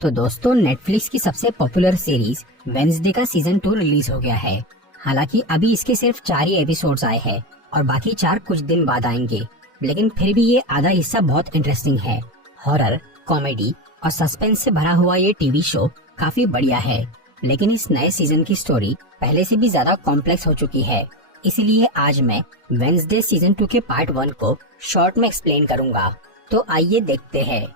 तो दोस्तों, नेटफ्लिक्स की सबसे पॉपुलर सीरीज वेंसडे का सीजन 2 रिलीज हो गया है। हालांकि अभी इसके सिर्फ 4 ही एपिसोड्स आए हैं और बाकी 4 कुछ दिन बाद आएंगे, लेकिन फिर भी ये आधा हिस्सा बहुत इंटरेस्टिंग है। हॉरर, कॉमेडी और सस्पेंस से भरा हुआ ये टीवी शो काफी बढ़िया है, लेकिन इस नए सीजन की स्टोरी पहले से भी ज्यादा कॉम्प्लेक्स हो चुकी है। इसीलिए आज मैं वेंसडे सीजन 2 के पार्ट 1 को शॉर्ट में एक्सप्लेन करूंगा। तो आइए देखते हैं।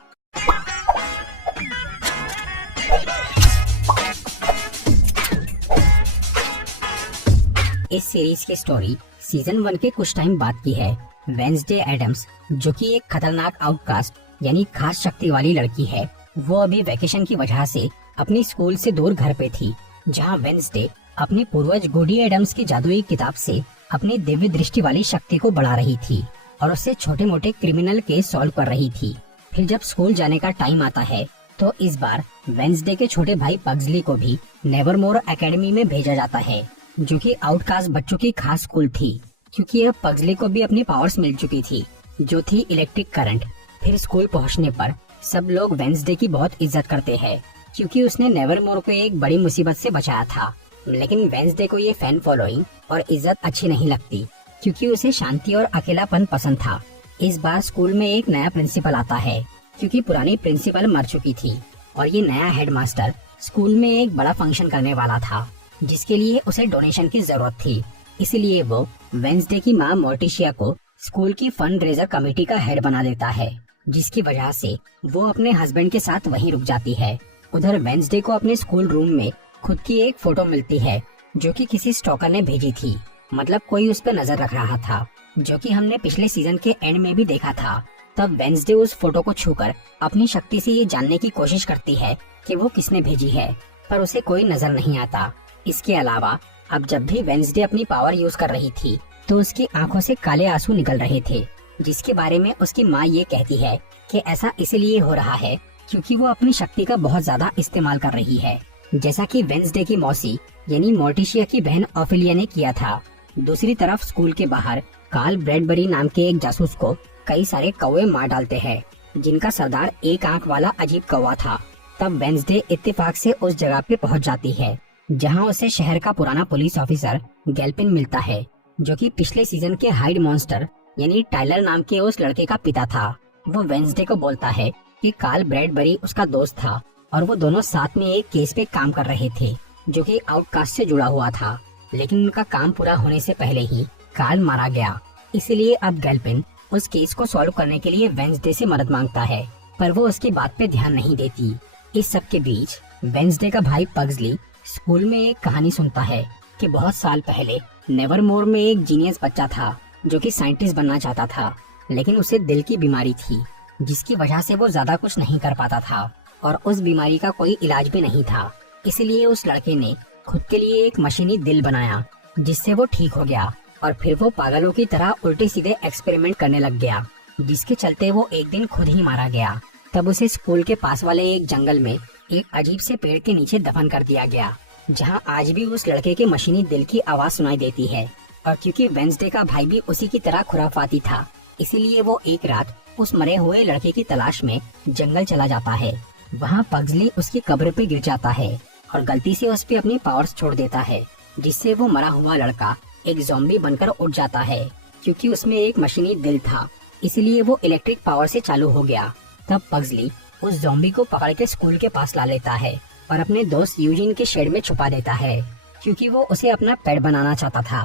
इस सीरीज की स्टोरी सीजन 1 के कुछ टाइम बाद की है। वेंसडे एडम्स, जो कि एक खतरनाक आउटकास्ट यानी खास शक्ति वाली लड़की है, वो अभी वैकेशन की वजह से अपनी स्कूल से दूर घर पे थी, जहां वेंसडे अपने पूर्वज गुडी एडम्स की जादुई किताब से अपनी दिव्य दृष्टि वाली शक्ति को बढ़ा रही थी और उससे छोटे मोटे क्रिमिनल केस सॉल्व कर रही थी। फिर जब स्कूल जाने का टाइम आता है तो इस बार वेंसडे के छोटे भाई पग्सली को भी नेवरमोर एकेडमी में भेजा जाता है, जो कि आउटकास्ट बच्चों की खास स्कूल थी, क्योंकि अब पग्सली को भी अपनी पावर्स मिल चुकी थी, जो थी इलेक्ट्रिक करंट। फिर स्कूल पहुंचने पर सब लोग वेंसडे की बहुत इज्जत करते हैं, क्योंकि उसने नेवरमोर को एक बड़ी मुसीबत से बचाया था। लेकिन वेंसडे को ये फैन फॉलोइंग और इज्जत अच्छी नहीं लगती, क्योंकि उसे शांति और अकेलापन पसंद था। इस बार स्कूल में एक नया प्रिंसिपल आता है, क्योंकि पुरानी प्रिंसिपल मर चुकी थी, और ये नया हेडमास्टर स्कूल में एक बड़ा फंक्शन करने वाला था, जिसके लिए उसे डोनेशन की जरूरत थी। इसलिए वो वेंसडे की माँ मोर्टिशिया को स्कूल की फंड रेजर कमेटी का हेड बना देता है, जिसकी वजह से वो अपने हस्बैंड के साथ वहीं रुक जाती है। उधर वेंसडे को अपने स्कूल रूम में खुद की एक फोटो मिलती है, जो कि किसी स्टॉकर ने भेजी थी, मतलब कोई उस पर नजर रख रहा था, जो कि हमने पिछले सीजन के एंड में भी देखा था। तब वेंसडे उस फोटो को छूकर अपनी शक्ति से ये जानने की कोशिश करती है कि वो किसने भेजी है, पर उसे कोई नजर नहीं आता। इसके अलावा अब जब भी वेंसडे अपनी पावर यूज कर रही थी तो उसकी आंखों से काले आंसू निकल रहे थे, जिसके बारे में उसकी माँ ये कहती है कि ऐसा इसलिए हो रहा है क्योंकि वो अपनी शक्ति का बहुत ज्यादा इस्तेमाल कर रही है, जैसा कि वेंसडे की मौसी यानी मोर्टिशिया की बहन ऑफिलिया ने किया था। दूसरी तरफ स्कूल के बाहर कार्ल ब्रैडबरी नाम के एक जासूस को कई सारे कौवे मार डालते हैं, जिनका सरदार एक आंख वाला अजीब कौवा था। तब वेंसडे इत्तेफाक से उस जगह पे पहुंच जाती है, जहां उसे शहर का पुराना पुलिस ऑफिसर गैल्पिन मिलता है, जो कि पिछले सीजन के हाइड मॉन्स्टर यानी टाइलर नाम के उस लड़के का पिता था। वो वेंसडे को बोलता है कि कार्ल ब्रैडबरी उसका दोस्त था और वो दोनों साथ में एक केस पे काम कर रहे थे, जो कि आउटकास्ट से जुड़ा हुआ था। लेकिन उनका काम पूरा होने से पहले ही कार्ल मारा गया। इसीलिए अब गैल्पिन उस केस को सॉल्व करने के लिए वेंसडे से मदद मांगता है, पर वो उसकी बात पे ध्यान नहीं देती। इस सब के बीच वेंसडे का भाई पग्सली स्कूल में एक कहानी सुनता है कि बहुत साल पहले नेवरमोर में एक जीनियस बच्चा था, जो कि साइंटिस्ट बनना चाहता था, लेकिन उसे दिल की बीमारी थी, जिसकी वजह से वो ज्यादा कुछ नहीं कर पाता था और उस बीमारी का कोई इलाज भी नहीं था। इसलिए उस लड़के ने खुद के लिए एक मशीनी दिल बनाया, जिससे वो ठीक हो गया और फिर वो पागलों की तरह उल्टे सीधे एक्सपेरिमेंट करने लग गया, जिसके चलते वो एक दिन खुद ही मारा गया। तब उसे स्कूल के पास वाले एक जंगल में एक अजीब से पेड़ के नीचे दफन कर दिया गया, जहां आज भी उस लड़के के मशीनी दिल की आवाज सुनाई देती है। और क्योंकि वेंसडे का भाई भी उसी की तरह खुराफाती था, इसीलिए वो एक रात उस मरे हुए लड़के की तलाश में जंगल चला जाता है। वहाँ पग्सली उसकी कब्र पे गिर जाता है और गलती से उस पे अपनी पावर्स छोड़ देता है, जिससे वो मरा हुआ लड़का एक ज़ॉम्बी बनकर उठ जाता है। क्योंकि उसमें एक मशीनी दिल था, इसलिए वो इलेक्ट्रिक पावर से चालू हो गया। तब पग्सली उस ज़ॉम्बी को पकड़ के स्कूल के पास ला लेता है और अपने दोस्त यूजिन के शेड में छुपा देता है, क्योंकि वो उसे अपना पेट बनाना चाहता था।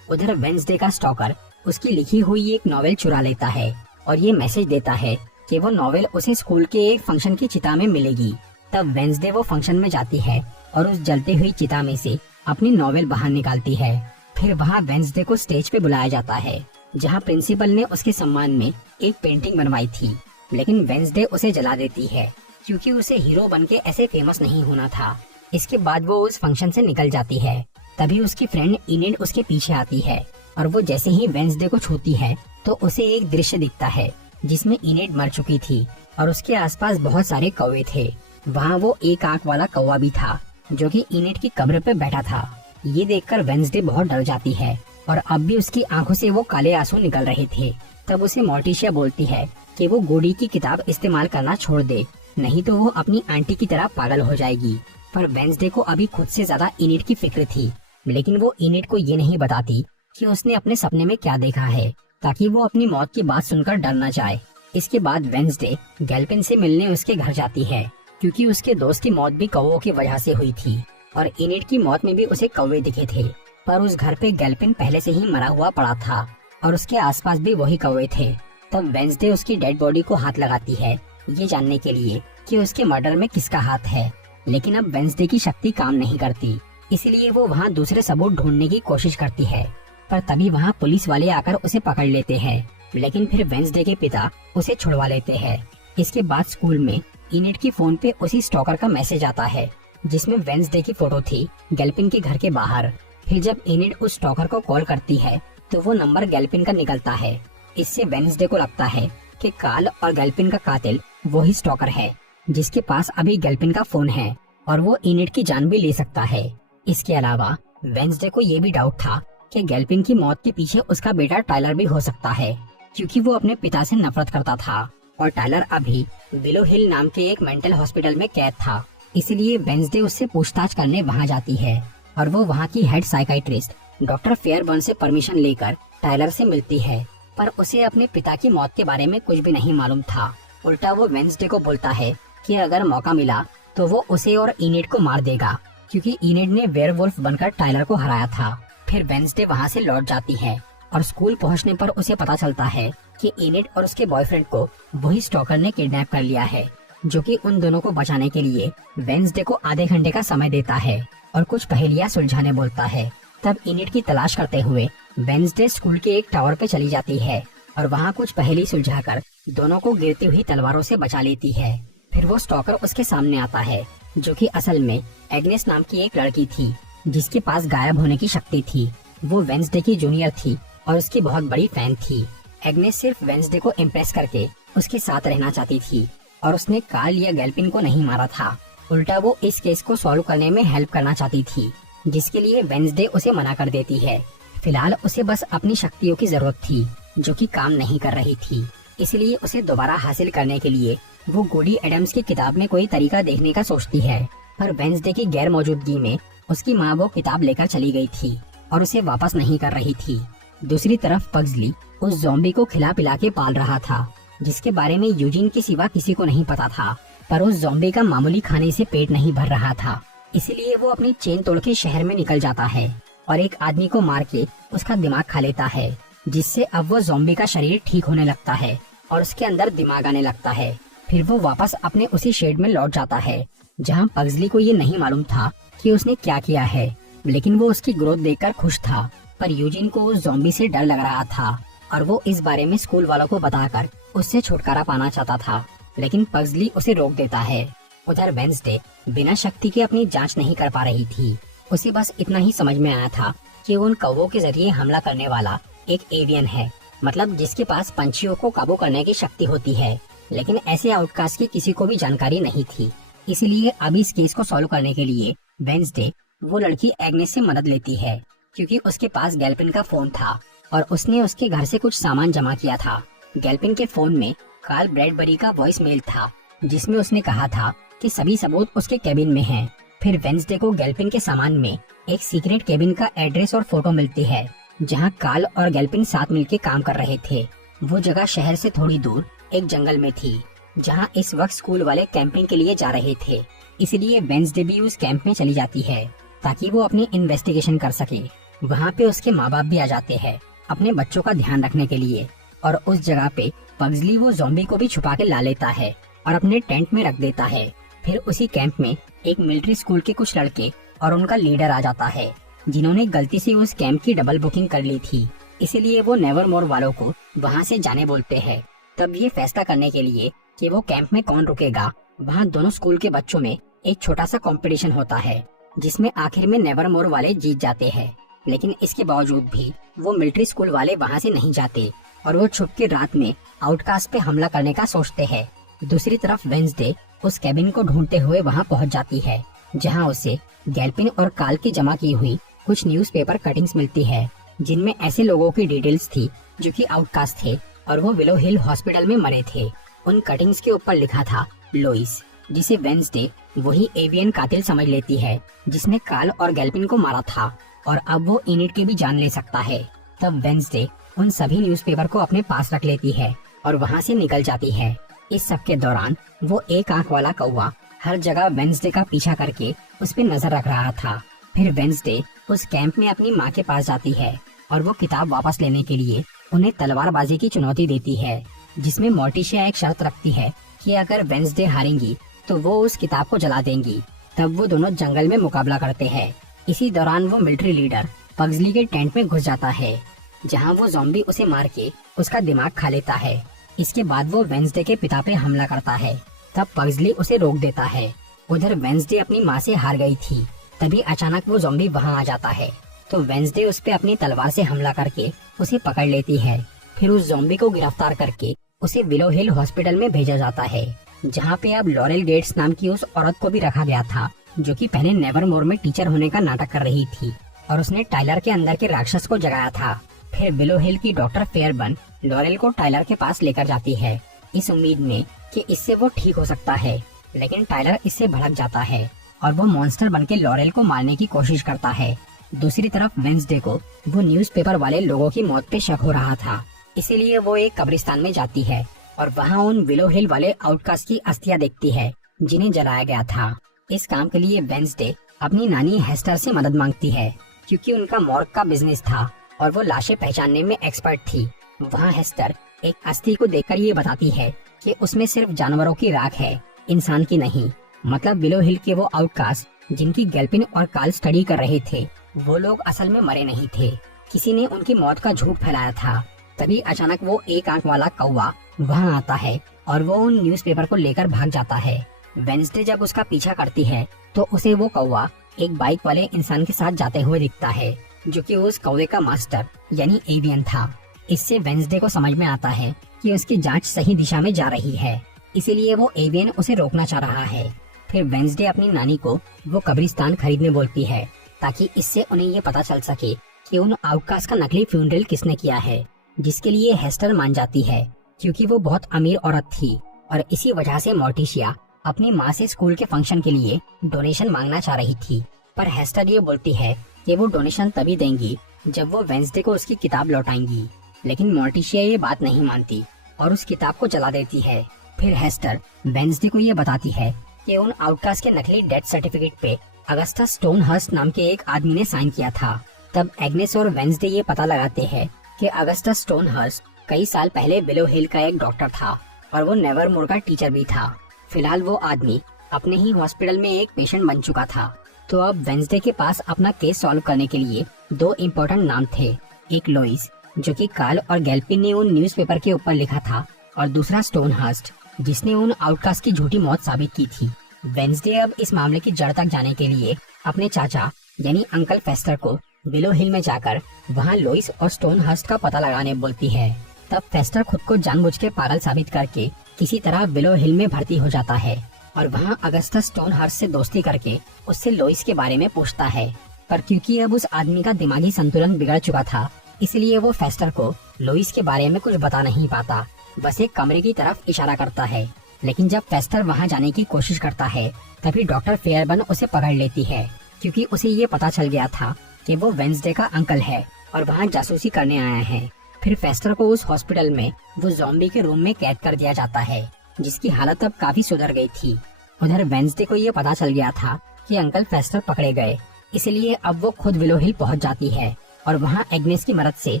उधर वेंसडे का स्टॉकर उसकी लिखी हुई एक नॉवेल चुरा लेता है और ये मैसेज देता है कि वो नॉवेल उसे स्कूल के एक फंक्शन की चिता में मिलेगी। तब वेंसडे वो फंक्शन में जाती है और उस जलती हुई चिता में से अपनी नॉवेल बाहर निकालती है। फिर वहाँ वेंसडे को स्टेज पे बुलाया जाता है, जहाँ प्रिंसिपल ने उसके सम्मान में एक पेंटिंग बनवाई थी, लेकिन वेंसडे उसे जला देती है, क्योंकि उसे हीरो बन के ऐसे फेमस नहीं होना था। इसके बाद वो उस फंक्शन से निकल जाती है। तभी उसकी फ्रेंड इनेड उसके पीछे आती है और वो जैसे ही वेंसडे को छूती है तो उसे एक दृश्य दिखता है, जिसमें इनेड मर चुकी थी और उसके आसपास बहुत सारे कौवे थे। वहाँ वो एक आंख वाला कौवा भी था, जो कि इनेड की कब्र पे बैठा था। ये देखकर वेंसडे बहुत डर जाती है और अब भी उसकी आंखों से वो काले आंसू निकल रहे थे। तब उसे मोर्टिशिया बोलती है कि वो गुडी की किताब इस्तेमाल करना छोड़ दे, नहीं तो वो अपनी आंटी की तरह पागल हो जाएगी। पर वेंसडे को अभी खुद से ज्यादा इनिट की फिक्र थी, लेकिन वो इनिट को ये नहीं बताती कि उसने अपने सपने में क्या देखा है, ताकि वो अपनी मौत की बात सुनकर डर न जाए। इसके बाद वेंसडे गैल्पिन से मिलने उसके घर जाती है, क्योंकि उसके दोस्त की मौत भी कौवों की वजह से हुई थी और इनिट की मौत में भी उसे कौवे दिखे थे। पर उस घर पे गैल्पिन पहले से ही मरा हुआ पड़ा था और उसके आसपास भी वही कौवे थे। तब वेंसडे उसकी डेड बॉडी को हाथ लगाती है, ये जानने के लिए कि उसके मर्डर में किसका हाथ है। लेकिन अब वेंसडे की शक्ति काम नहीं करती, इसलिए वो वहाँ दूसरे सबूत ढूंढने की कोशिश करती है। पर तभी वहाँ पुलिस वाले आकर उसे पकड़ लेते हैं, लेकिन फिर वेंसडे के पिता उसे छुड़वा लेते हैं। इसके बाद स्कूल में इनिट की फोन पे उसी स्टॉकर का मैसेज आता है, जिसमें वेंसडे की फोटो थी गैल्पिन के घर के बाहर। फिर जब इनिट उस स्टॉकर को कॉल करती है तो वो नंबर गैल्पिन का निकलता है। इससे वेंसडे को लगता है कि कार्ल और गैल्पिन का कातिल वही स्टॉकर है, जिसके पास अभी गैल्पिन का फोन है और वो इनिट की जान भी ले सकता है। इसके अलावा वेंसडे को ये भी डाउट था कि गैल्पिन की मौत के पीछे उसका बेटा टाइलर भी हो सकता है, क्योंकि वो अपने पिता से नफरत करता था और टाइलर अभी विलो हिल नाम के एक मेंटल हॉस्पिटल में कैद था। इसलिए वेंसडे उससे पूछताछ करने वहाँ जाती है और वो वहाँ की हेड साइकाइट्रिस्ट डॉक्टर फेयरबर्न से परमिशन लेकर टाइलर से मिलती है। पर उसे अपने पिता की मौत के बारे में कुछ भी नहीं मालूम था। उल्टा वो वेंसडे को बोलता है कि अगर मौका मिला तो वो उसे और इनिट को मार देगा, क्योंकि इनिट ने वेयरवुल्फ बनकर टाइलर को हराया था। फिर वेंसडे वहाँ से लौट जाती है और स्कूल पहुँचने पर उसे पता चलता है कि इनिट और उसके बॉयफ्रेंड को वही स्टॉकर ने किडनैप कर लिया है, जो कि उन दोनों को बचाने के लिए वेंसडे को आधे घंटे का समय देता है और कुछ पहेलियां सुलझाने बोलता है। तब इनिट की तलाश करते हुए वेंसडे स्कूल के एक टावर पे चली जाती है और वहाँ कुछ पहेली सुलझाकर दोनों को गिरती हुई तलवारों से बचा लेती है। फिर वो स्टॉकर उसके सामने आता है, जो कि असल में एग्नेस नाम की एक लड़की थी, जिसके पास गायब होने की शक्ति थी। वो वेंसडे की जूनियर थी और उसकी बहुत बड़ी फैन थी। एग्नेस सिर्फ वेंसडे को इम्प्रेस करके उसके साथ रहना चाहती थी और उसने कार्ल या गैल्पिन को नहीं मारा था। उल्टा वो इस केस को सॉल्व करने में हेल्प करना चाहती थी, जिसके लिए वेंसडे उसे मना कर देती है। फिलहाल उसे बस अपनी शक्तियों की जरूरत थी, जो कि काम नहीं कर रही थी। इसलिए उसे दोबारा हासिल करने के लिए वो गोडी एडम्स की किताब में कोई तरीका देखने का सोचती है। पर वेंसडे की गैर मौजूदगी में उसकी माँ वो किताब लेकर चली गई थी और उसे वापस नहीं कर रही थी। दूसरी तरफ पग्सली उस ज़ॉम्बी को खिला पिला के पाल रहा था, जिसके बारे में यूजिन के सिवा किसी को नहीं पता था। पर उस ज़ॉम्बी का मामूली खाने से पेट नहीं भर रहा था, इसलिए वो अपनी चेन तोड़ के शहर में निकल जाता है और एक आदमी को मार के उसका दिमाग खा लेता है, जिससे अब वो ज़ॉम्बी का शरीर ठीक होने लगता है और उसके अंदर दिमाग आने लगता है। फिर वो वापस अपने उसी शेड में लौट जाता है, जहाँ पग्सली को ये नहीं मालूम था कि उसने क्या किया है, लेकिन वो उसकी ग्रोथ देखकर खुश था। पर यूजिन को उस ज़ॉम्बी से डर लग रहा था और वो इस बारे में स्कूल वालों को बताकर उससे छुटकारा पाना चाहता था, लेकिन पग्सली उसे रोक देता है। उधर वेंसडे बिना शक्ति के अपनी जांच नहीं कर पा रही थी। उसे बस इतना ही समझ में आया था कि उन कौवों के जरिए हमला करने वाला एक एवियन है, मतलब जिसके पास पंछियों को काबू करने की शक्ति होती है। लेकिन ऐसे आउटकास्ट की किसी को भी जानकारी नहीं थी। इसलिए अब इस केस को सॉल्व करने के लिए वेंसडे वो लड़की एग्नेस से मदद लेती है, क्योंकि उसके पास गैल्पिन का फोन था और उसने उसके घर से कुछ सामान जमा किया था। गैल्पिन के फोन में कार्ल ब्रैडबरी का वॉइस मेल था, जिसमें उसने कहा था कि सभी सबूत उसके केबिन में हैं। फिर वेंसडे को गैल्पिन के सामान में एक सीक्रेट केबिन का एड्रेस और फोटो मिलती है, जहां कार्ल और गैल्पिन साथ मिलकर काम कर रहे थे। वो जगह शहर से थोड़ी दूर एक जंगल में थी, जहां इस वक्त स्कूल वाले कैंपिंग के लिए जा रहे थे। इसलिए वेंसडे भी उस कैंप में चली जाती है ताकि वो अपनी इन्वेस्टिगेशन कर सके। वहाँ पे उसके माँ बाप भी आ जाते हैं अपने बच्चों का ध्यान रखने के लिए, और उस जगह पे पग्सली वो ज़ॉम्बी को भी छुपा के ला लेता है और अपने टेंट में रख देता है। फिर उसी कैंप में एक मिलिट्री स्कूल के कुछ लड़के और उनका लीडर आ जाता है, जिन्होंने गलती से उस कैंप की डबल बुकिंग कर ली थी। इसीलिए वो नेवरमोर वालों को वहाँ से जाने बोलते हैं। तब ये फैसला करने के लिए कि वो कैंप में कौन रुकेगा, वहाँ दोनों स्कूल के बच्चों में एक छोटा सा कंपटीशन होता है, जिसमें आखिर में नेवरमोर वाले जीत जाते हैं। लेकिन इसके बावजूद भी वो मिलिट्री स्कूल वाले वहाँ से नहीं जाते और वो छुप के रात में आउटकास्ट पे हमला करने का सोचते हैं। दूसरी तरफ वेंसडे उस कैबिन को ढूंढते हुए वहाँ पहुँच जाती है, जहाँ उसे गैल्पिन और कार्ल की जमा की हुई कुछ न्यूज़पेपर कटिंग्स मिलती है, जिनमें ऐसे लोगों की डिटेल्स थी जो कि आउटकास्ट थे और वो विलो हिल हॉस्पिटल में मरे थे। उन कटिंग्स के ऊपर लिखा था लोइस, जिसे वेंसडे वही एवियन कातिल समझ लेती है जिसने कार्ल और गैल्पिन को मारा था, और अब वो इनिट की भी जान ले सकता है। तब वेंसडे उन सभी न्यूज़पेपर को अपने पास रख लेती है और वहाँ से निकल जाती है। इस सब के दौरान वो एक आंख वाला कौवा हर जगह वेंसडे का पीछा करके उस पर नजर रख रहा था। फिर वेंसडे उस कैंप में अपनी माँ के पास जाती है और वो किताब वापस लेने के लिए उन्हें तलवारबाजी की चुनौती देती है, जिसमें मोर्टिशिया एक शर्त रखती है कि अगर वेंसडे हारेंगी तो वो उस किताब को जला देंगी। तब वो दोनों जंगल में मुकाबला करते हैं। इसी दौरान वो मिलिट्री लीडर पग्सली के टेंट में घुस जाता है, जहां वो ज़ॉम्बी उसे मार के उसका दिमाग खा लेता है। इसके बाद वो वेंसडे के पिता पे हमला करता है। तब पग्सली उसे रोक देता है। उधर वेंसडे अपनी माँ से हार गई थी। तभी अचानक वो ज़ॉम्बी वहाँ आ जाता है, तो वेंसडे उस पे अपनी तलवार से हमला करके उसे पकड़ लेती है। फिर उस ज़ॉम्बी को गिरफ्तार करके उसे विलो हिल हॉस्पिटल में भेजा जाता है, जहाँ पे अब लॉरेल गेट्स नाम की उस औरत को भी रखा गया था, जो कि पहले नेवरमोर में टीचर होने का नाटक कर रही थी और उसने टाइलर के अंदर के राक्षस को जगाया था। फिर विलो हिल की डॉक्टर फेयरबर्न लॉरेल को टाइलर के पास लेकर जाती है, इस उम्मीद में कि इससे वो ठीक हो सकता है। लेकिन टाइलर इससे भड़क जाता है और वो मॉन्स्टर बनके लॉरेल को मारने की कोशिश करता है। दूसरी तरफ वेंसडे को वो न्यूज़पेपर वाले लोगों की मौत पे शक हो रहा था, इसीलिए वो एक कब्रिस्तान में जाती है और वहाँ उन विलो हिल वाले आउटकास्ट की अस्थियां देखती है जिन्हें जलाया गया था। इस काम के लिए वेंसडे अपनी नानी हेस्टर से मदद मांगती है, क्योंकि उनका मॉर्ग का बिजनेस था और वो लाशें पहचानने में एक्सपर्ट थी। वहाँ हेस्टर एक अस्थि को देखकर ये बताती है कि उसमें सिर्फ जानवरों की राख है, इंसान की नहीं। मतलब विलो हिल के वो आउटकास्ट जिनकी गैल्पिन और कार्ल स्टडी कर रहे थे, वो लोग असल में मरे नहीं थे, किसी ने उनकी मौत का झूठ फैलाया था। तभी अचानक वो एक आंख वाला कौवा वहाँ आता है और वो उन न्यूज़पेपर को लेकर भाग जाता है। वेंसडे जब उसका पीछा करती है तो उसे वो कौवा एक बाइक वाले इंसान के साथ जाते हुए दिखता है, जो कि उस कौवे का मास्टर यानी एवियन था। इससे वेंसडे को समझ में आता है कि उसकी जांच सही दिशा में जा रही है, इसीलिए वो एवियन उसे रोकना चाह रहा है। फिर वेंसडे अपनी नानी को वो कब्रिस्तान खरीदने बोलती है, ताकि इससे उन्हें ये पता चल सके कि उन आउटकास्ट का नकली फ्यूनरल किसने किया है, जिसके लिए हेस्टर मान जाती है, क्योंकि वो बहुत अमीर औरत थी और इसी वजह से मोर्टिशिया अपनी माँ से स्कूल के फंक्शन के लिए डोनेशन मांगना चाह रही थी। पर हेस्टर ये बोलती है कि वो डोनेशन तभी देंगी जब वो वेंसडे को उसकी किताब लौटाएंगी। लेकिन मोर्टिशिया ये बात नहीं मानती और उस किताब को जला देती है। फिर हेस्टर वेंसडे को ये बताती है कि उन आउटकास्ट के नकली डेथ सर्टिफिकेट पे अगस्टा स्टोनहर्स्ट नाम के एक आदमी ने साइन किया था। तब एग्नेस और वेंसडे ये पता लगाते हैं कि अगस्टा स्टोनहर्स्ट कई साल पहले विलो हिल का एक डॉक्टर था और वो नेवरमोर का टीचर भी था। फिलहाल वो आदमी अपने ही हॉस्पिटल में एक पेशेंट बन चुका था। तो अब वेंसडे के पास अपना केस सॉल्व करने के लिए दो इम्पोर्टेंट नाम थे, एक लोइस जो कि कार्ल और गैल्पिन ने उन न्यूज़पेपर के ऊपर लिखा था, और दूसरा स्टोनहर्स्ट जिसने उन आउटकास्ट की झूठी मौत साबित की थी। वेंसडे अब इस मामले की जड़ तक जाने के लिए अपने चाचा यानी अंकल फेस्टर को विलो हिल में जाकर वहाँ लोइस और स्टोनहर्स्ट का पता लगाने बोलती है। तब फेस्टर खुद को जानबूझ के पागल साबित करके किसी तरह विलो हिल में भर्ती हो जाता है और वहाँ अगस्टा स्टोनहर्स्ट से दोस्ती करके उससे लोइस के बारे में पूछता है। पर क्योंकि अब उस आदमी का दिमागी संतुलन बिगड़ चुका था, इसलिए वो फेस्टर को लोइस के बारे में कुछ बता नहीं पाता, बस एक कमरे की तरफ इशारा करता है। लेकिन जब फेस्टर वहाँ जाने की कोशिश करता है, तभी डॉक्टर फेयरबर्न उसे पकड़ लेती है, क्योंकि उसे ये पता चल गया था कि वो वेंसडे का अंकल है और वहाँ जासूसी करने आया है। फिर फेस्टर को उस हॉस्पिटल में वो ज़ॉम्बी के रूम में कैद कर दिया जाता है, जिसकी हालत अब काफी सुधर गई थी। उधर वेंसडे को ये पता चल गया था कि अंकल फेस्टर पकड़े गए, इसलिए अब वो खुद विलो हिल पहुंच जाती है और वहाँ एग्नेस की मदद से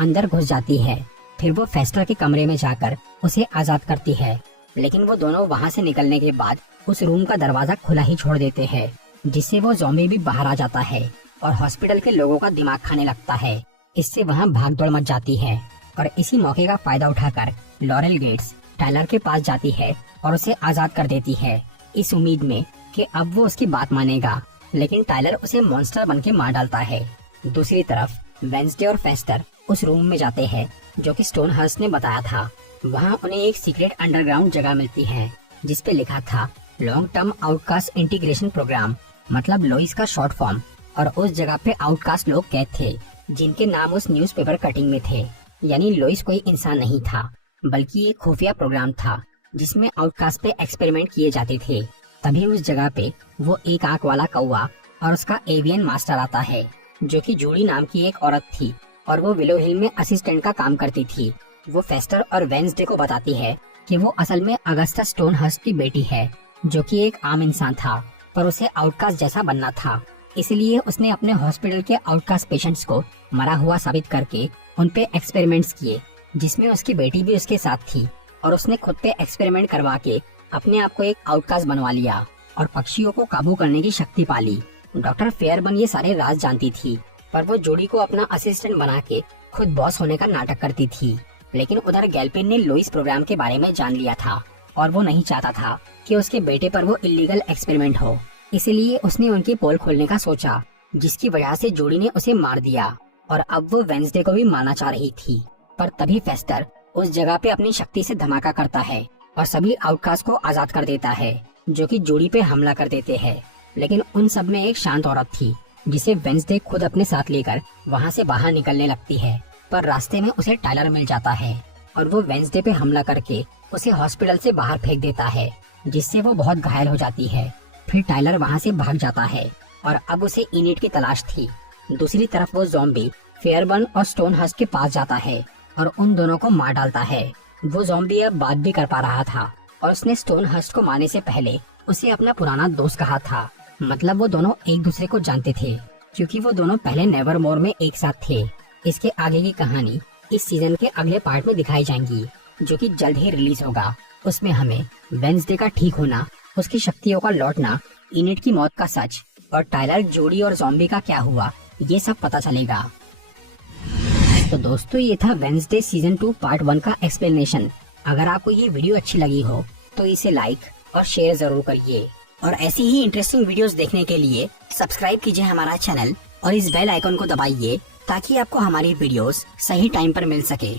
अंदर घुस जाती है। फिर वो फेस्टर के कमरे में जाकर उसे आजाद करती है, लेकिन वो दोनों वहाँ से निकलने के बाद उस रूम का दरवाजा खुला ही छोड़ देते हैं, जिससे वो ज़ॉम्बी भी बाहर आ जाता है और हॉस्पिटल के लोगों का दिमाग खाने लगता है। इससे वहाँ भाग दौड़ मच जाती है और इसी मौके का फायदा उठाकर लॉरेल गेट्स टाइलर के पास जाती है और उसे आजाद कर देती है, इस उम्मीद में कि अब वो उसकी बात मानेगा। लेकिन टाइलर उसे मॉन्स्टर बनके मार डालता है। दूसरी तरफ वेंसडे और फेस्टर उस रूम में जाते हैं जो कि स्टोनहर्स्ट ने बताया था। वहाँ उन्हें एक सीक्रेट अंडरग्राउंड जगह मिलती है जिसपे लिखा था long term outcast integration program, मतलब लोइस का शॉर्ट फॉर्म। और उस जगह पे आउटकास्ट लोग कैद थे जिनके नाम उस न्यूज़पेपर कटिंग में थे। यानी लोइस कोई इंसान नहीं था, बल्कि एक खुफिया प्रोग्राम था जिसमें आउटकास्ट पे एक्सपेरिमेंट किए जाते थे। तभी उस जगह पे वो एक आंख वाला कौवा और उसका एवियन मास्टर आता है, जो कि जूडी नाम की एक औरत थी और वो विलो हिल में असिस्टेंट का काम करती थी। वो फेस्टर और वेंसडे को बताती है कि वो असल में अगस्टा स्टोनहर्स्ट की बेटी है, जो कि एक आम इंसान था पर उसे आउटकास्ट जैसा बनना था। इसलिए उसने अपने हॉस्पिटल के आउटकास्ट पेशेंट्स को मरा हुआ साबित करके उन पे एक्सपेरिमेंट्स किए, जिसमें उसकी बेटी भी उसके साथ थी। और उसने खुद पे एक्सपेरिमेंट करवा के अपने आप को एक आउटकास्ट बनवा लिया और पक्षियों को काबू करने की शक्ति पाली। डॉक्टर फेयरबर्न ये सारे राज जानती थी, पर वो जूडी को अपना असिस्टेंट बना के खुद बॉस होने का नाटक करती थी। लेकिन उधर गैल्पिन ने लुइस प्रोग्राम के बारे में जान लिया था और वो नहीं चाहता था कि उसके बेटे पर वो इलीगल एक्सपेरिमेंट हो। इसलिए उसने उनकी पोल खोलने का सोचा, जिसकी वजह से जूडी ने उसे मार दिया और अब वो वेंसडे को भी मारना चाह रही थी। पर तभी फेस्टर उस जगह पे अपनी शक्ति से धमाका करता है और सभी आउटकास्ट को आजाद कर देता है, जो कि जूडी पे हमला कर देते हैं। लेकिन उन सब में एक शांत औरत थी, जिसे वेंसडे खुद अपने साथ लेकर वहाँ से बाहर निकलने लगती है। पर रास्ते में उसे टाइलर मिल जाता है और वो वेंसडे पे हमला करके उसे हॉस्पिटल से बाहर फेंक देता है, जिससे वो बहुत घायल हो जाती है। फिर टाइलर वहाँ से भाग जाता है और अब उसे इनिट की तलाश थी। दूसरी तरफ वो ज़ॉम्बी फेयरबर्न और स्टोनहर्स्ट के पास जाता है और उन दोनों को मार डालता है। वो ज़ॉम्बी अब बात भी कर पा रहा था और उसने स्टोनहर्स्ट को मारने से पहले उसे अपना पुराना दोस्त कहा था। मतलब वो दोनों एक दूसरे को जानते थे, क्योंकि वो दोनों पहले नेवरमोर में एक साथ थे। इसके आगे की कहानी इस सीजन के अगले पार्ट में दिखाई जाएंगी, जो कि जल्द ही रिलीज होगा। उसमें हमें वेंसडे का ठीक होना, उसकी शक्तियों का लौटना, इनिट की मौत का सच और टाइलर, जूडी और ज़ॉम्बी का क्या हुआ, ये सब पता चलेगा। तो दोस्तों, ये था वेंसडे सीजन 2 पार्ट 1 का एक्सप्लेनेशन। अगर आपको ये वीडियो अच्छी लगी हो तो इसे लाइक और शेयर जरूर करिए और ऐसी ही इंटरेस्टिंग वीडियोस देखने के लिए सब्सक्राइब कीजिए हमारा चैनल और इस बेल आइकन को दबाइए, ताकि आपको हमारी वीडियोस सही टाइम पर मिल सके।